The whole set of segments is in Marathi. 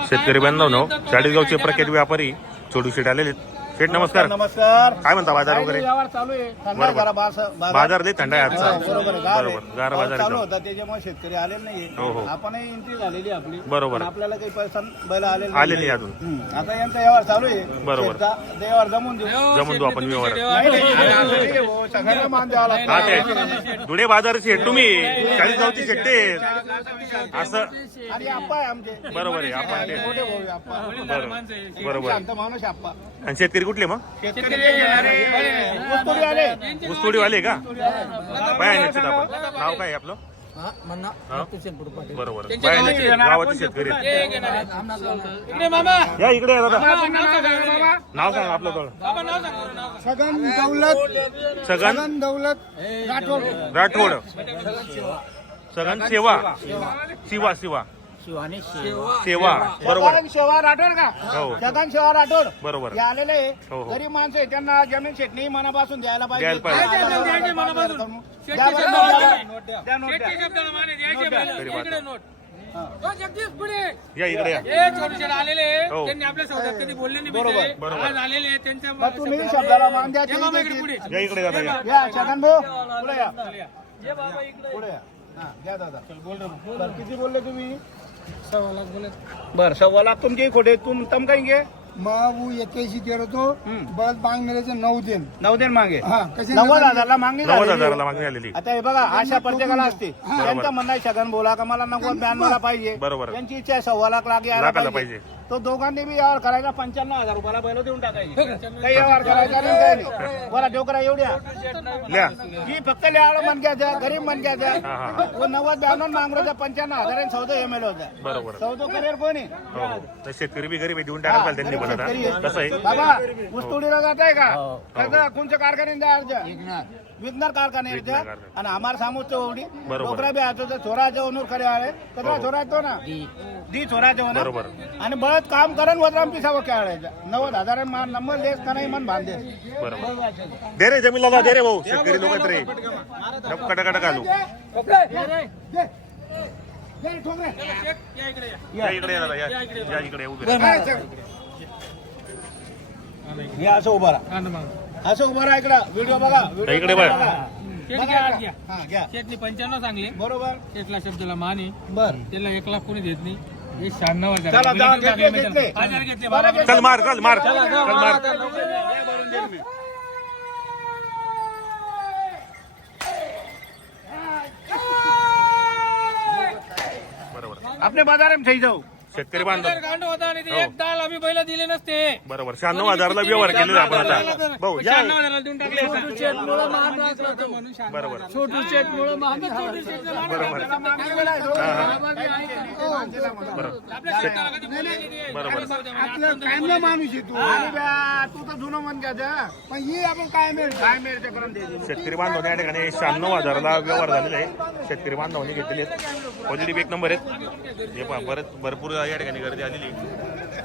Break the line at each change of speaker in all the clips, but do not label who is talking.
शेतकरी बांधव चाळीसगावचे प्रख्यात व्यापारी छोटू शेट आलेले शेठ नमस्कार.
नमस्कार
काय म्हणता बाजार वगैरे?
नाही, व्यवहार चालू आहे. थंड
बरोबर.
जरा बास- बाजार-
बाजार लई थंड आहे
हा,
आजचा.
बरोबर आहे, गार आहे.
बरोबर गार
पाऊस
बाजार
चालू होता त्याच्यामुळे शेतकरी आलेले नाही
हो, हो.
आपणही एंट्री झालेली आपली.
बरोबर.
पण आपल्याला काही पैसा बैल आलेले
आले नाही अजून.
हम्म. आता यांचा व्यवहार चालू आहे.
बरोबर.
शेतचा व्यवहार जमून देऊ.
जमून देऊ आपण व्यवहार.
नाही, नाही, नाही, नाही, हो, सगळ्यांना मान द्यावा लागतो.
हा ते धुळे बाजारचे शेट तुम्ही असं
आणि आप्पा आहे आमचे.
बरोबर आहे आपण ते.
मोठे भाऊ आहे आप्पा.
बरोबर. बरोबर.
शांत माणूस आहे आप्पा.
आणि शेतकरी कुठले मग? ऊसतोडीवाले का? बाय निश्चित आपण. नाव काय आहे आपलं? हा? बरोबर. बाय गावाचे शेतकरी. आहेत. या इकडे या दादा. नाव काय आपलं थोडं.
सगन दौलत.
सगन
दौलत राठोड.
राठोड. सगन सेवा. शिवा शिवा सेवा. बरोबर.
जगन शेवा राठोड का?
हो.
जगन शेवा राठोड.
बरोबर.
हे आलेले आहे.
हो, हो.
गरीब माणसं आहे त्यांना जमीन शेटणी मनापासून द्यायला पाहिजे.
द्यायला पाहिजे.
द्या बरं, द्या बरं, द्या. नोट द्या. हा.
जगदीश पुढे.
या इकडे या.
हे छोटे आलेले
हो.
त्यांनी आपल्या सौद्यात कधी बोलले नाही
बरोबर,
भेटले.
बरोबर.
आज आलेले त्यांच्या
मग तुम्ही शब्दाला मान द्या
या मामा इकडे पुढे.
या इकडे दादा या.
या छगन भाऊ. पुढे या. पुढे या. हा, घ्या दादा. बरं, किती बोलले तुम्ही? बर सव्वा लाख तुमचे खोटे तुम तम काही घे?
माऊ एक्याऐंशी तेरा तो
हम्म.
बस बांगण्याचे नऊ दिन.
नऊ दिन मागे.
हा कसे
नव्वद हजारला मागणी
नव्वद
झालेली.
हजाराला मागणी आलेली
आता हे बघा आशा प्रत्येकाला असते. त्यांचं म्हणणं आहे छगन बोला का मला नव्वद ब्याण्णवला पाहिजे.
बरोबर.
त्यांची इच्छा आहे सव्वा लाख लाख यायला
लाखाला
पाहिजे.
पाहिजे.
तो दोघांनी बी व्यवहार करायचा पंच्याण्णव हजार रुपयाला बैल देऊन टाकायचे. काही व्यवहार करायचा नाही काही नाही. बोला डोकरा एवढ्या ही फक्त लिहावं मन घ्यायच्या गरीब मन
हा,
घ्यायच्या
हा.
तो नव्वद ब्याण्णव मागण्याचा पंच्याण्णव हजार आणि चौदा एम एल होता
बरोबर.
चौदा करेल कोणी?
हो हो. तर शेतकरी बी गरीब आहे, देऊन टाकायला पाहिजे त्यांनी पण आता कसं आहे.
बाबा ऊसतोडीला जात आहे का? कसं कारखान्यात द्या अर्ज विकणार कारखाने
कारखाने.
आणि आम्हाला सामोरचं ओवडी. डोकरा बी आता छोराचे ओनूर खरे आहे कचरा छोरा तो ना? दी छोराचे होणार
बरोबर.
आणि बळत काम करण वजराम पिसावं खेळायचा नव्वद हजार नंबर लेस का नाही मन बांधे
बरोबर. दे रे जमीन दादा दे रे भाऊ. शेतकरी लोक रे कटा कटा घालू. या इकडे या. दादा या. या इकडे उभे राहा.
हे असं उभा राहा. उभा राहा इकडं. व्हिडिओ बघा. व्हिडिओ
इकडे बघा.
शेट घ्या, आत घ्या.
हा घ्या.
शेटने पंच्याण्णव सांगले.
बरोबर.
शेटला शब्दाला मान आहे.
बर.
त्याला एक लाख कोणी देत नाही. हे शहाण्णव हजार.
चला, जा,
बिलकुल
घेतले,
टाकले
घेतले.
मी हजार घेतले.
बरं,
बाबा.
चल मार चल मार. चल मार. बरोबर
आपले बाजार में. जाऊ.
शेतकरी बांधव.
गांड होता आणि ते
हो.
एक दाल आम्ही बैल दिले नसते.
बरोबर. शहाण्णव हजारला व्यवहार केलेला आपण आता. भाऊ या.
शहाण्णव हजाराला देऊन टाकले म्हणून शहाण्णव.
बरोबर.
छोटू शेट मुळे महाग
बरोबर. बरोबर.
आपलं कायम माणूस आहे तू
आणि बा, तू तर जुनं मन घ्यायचं
पण हे आपण काय मिळत
काय मिळते पर्यंत द्यायचे.
शेतकरी बांधव या ठिकाणी शहाण्णव हजाराला व्यवहार झालेले आहे शेतकरी बांधवांनी घेतलेले आहेत. पॉझिटिव्ह एक नंबर आहेत. हे बरेच भरपूर या ठिकाणी गर्दी आलेली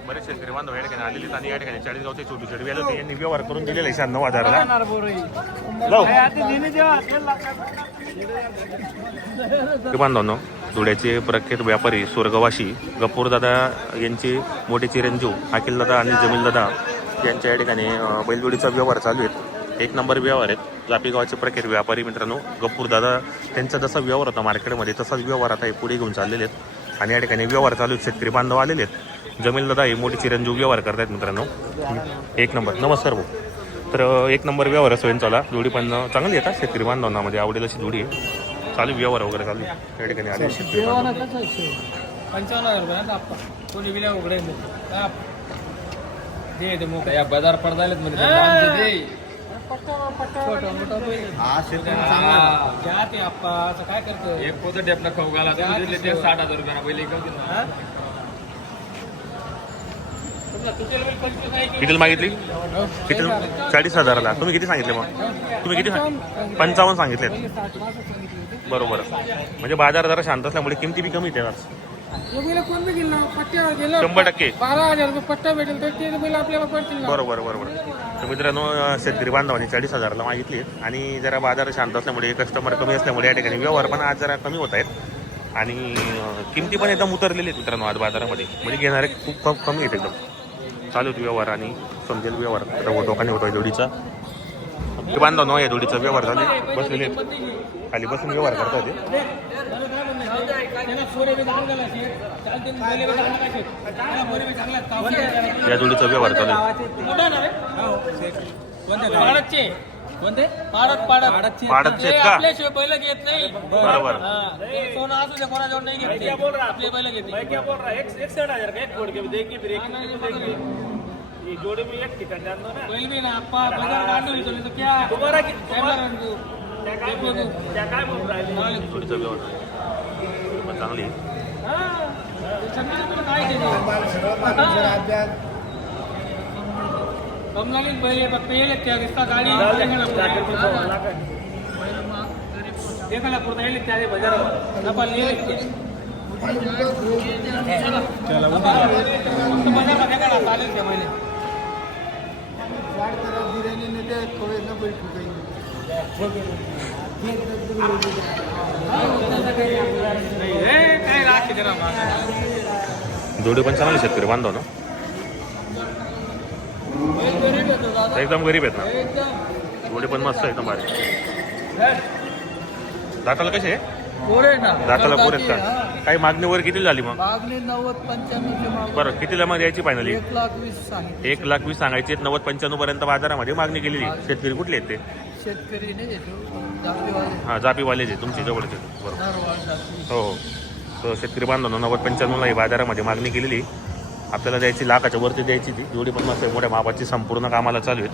बरेच शेतकरी बांधव या ठिकाणी आलेले आहेत आणि या ठिकाणी चाळीसगावचे छोटी छोटी व्याज होते यांनी व्यवहार करून दिलेला आहे शहाण्णव हजाराला. बांधवांनो धुळ्याचे प्रख्यात व्यापारी स्वर्गवासी गप्पूरदादा यांचे मोठे चिरंजीव अखिलदादा आणि जमीलदादा यांच्या या ठिकाणी बैलजोडीचा व्यवहार चालू आहेत. एक नंबर व्यवहार आहेत. लापी गावाचे प्रख्यात व्यापारी मित्रांनो गप्पूरदादा त्यांचा जसा व्यवहार होता मार्केटमध्ये तसाच व्यवहार आता हे पुढे घेऊन चाललेले आहेत. आणि या ठिकाणी व्यवहार चालू आहेत. शेतकरी बांधव आलेले आहेत. जमीलदादा हे मोठे चिरंजीव व्यवहार करतायत मित्रांनो. एक नंबर. नमस्कार भाऊ. तर एक नंबर व्यवहार असो चाला जोडी पण चांगली येतात शेतकरी बांधवांमध्ये म्हणजे आवडेल अशी जोडी आहे. चालू व्यवहार वगैरे चालू. आहे. या ठिकाणी.
पंचावन्न हजार रुपये ना आप्पा. कोणी बिल्या उघडे दे दे मोठा या बाजार पडदालेत ते असं काय करतो
एक पोतं डेपला खाऊ घाला. तुम्ही दिले ते साठ हजार रुपयाला पहिले ना.
कितीला मागितली? किती चाळीस हजाराला. तुम्ही किती सांगितले मग? तुम्ही किती पंचावन्न. सांगितले. बरोबर. म्हणजे बाजार जरा शांत असल्यामुळे किमती बी कमी येतात.
कोण बी गेला पट्ट्यावर गेलं.
शंभर टक्के.
बारा हजार रुपये पट्टा भेटेल तर ते बैल आपल्याला पडतील ना.
बरोबर बरोबर. तर मित्रांनो शेतकरी बांधवांनी चाळीस हजाराला मागितली आणि जरा बाजार शांत असल्यामुळे कस्टमर कमी असल्यामुळे या ठिकाणी व्यवहार पण आज जरा कमी होत आहेत. आणि किमती पण एकदम उतरलेले आहेत मित्रांनो आज बाजारामध्ये. म्हणजे घेणारे खूप खूप कमी आहेत एकदम. चालू आहेत व्यवहार आणि समजेल व्यवहार. आता दोकाने होतो जोडीचा. ते बांधव न या जोडीचा व्यवहार झाले बसलेले आहेत खाली बसून व्यवहार करता येते
त्याला सोरे बी चांगलं घालायचे. चालते ना, बैल बी चांगलं घालायचे. त्याला मोरे बी चांगलं घालायचे.
या जोडीचा व्यवहार चालू.
कोणते? पाडत पाडत
पाडतचे
ते
आहेत का?
आपल्याशिवाय बैल घेत नाही
बरोबर.
ते सोनं असू दे कोणाजवळ नाही घेत ते. आपले बैल घेत नाही.
ये जोड़ी में एक जान दो ना
ना बाजार क्या
तुम्हारा कि-
काय मारण तू?
क्या काय बोल रहा क्या काय बोल रहा
जोडीचा व्यवहार पण चांगली.
हा. काय केलं? पेले त्या गाडी एकाला पुरता येईल त्या बाजारावर नफा लिहिले बाजारात एकाला चालेल त्या
जोडी पण चांगली शेतकरी बांधव ना? एकदम गरीब आहेत ना?
एकदम
जोडी पण मस्त आहे एकदम भारी दाताला कसे आहे?
पोरे ना.
दाताला पोर आहेत का? काही मागणी वगैरे किती झाली मग?
मागणी नव्वद पंच्याण्णवची मागणी.
बरं कितीला मग यायची फायनली
एक लाख वीस
एक लाख वीस सांगायचे नव्वद पंच्याण्णव पर्यंत बाजारामध्ये मागणी केलेली. आहे. शेतकरी कुठले आहेत ते?
शेतकरी जातीवाले.
हां जापीवाले जे तुमचे जवळचे बरोबर. हो हो. तर शेतकरी बांधवांना नव्वद पंच्याण्णवला ही बाजारामध्ये मागणी केलेली. आपल्याला द्यायची लाखाच्या वरती द्यायची ती. जोडी पण मस्त आहे मोठ्या मापाची संपूर्ण कामाला चालू आहे